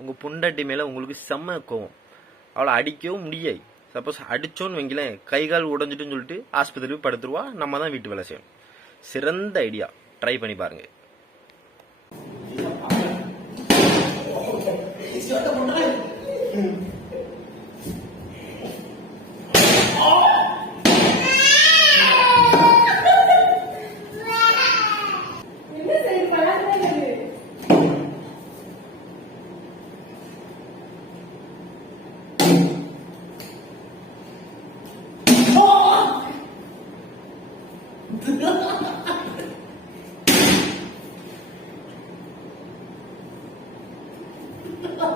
உங்கள் பொண்டாட்டி மேலே உங்களுக்கு செம்ம கோவம், அவளை அடிக்கவும் முடியாது. சப்போஸ் அடித்தோன்னு வைங்களேன், கை கால் உடஞ்சிட்டுன்னு சொல்லிட்டு ஆஸ்பத்திரிக்கு படுத்துருவா, நம்ம தான் வீட்டு வேலை செய்யணும். சிறந்த ஐடியா, ட்ரை பண்ணி பாருங்க. Ha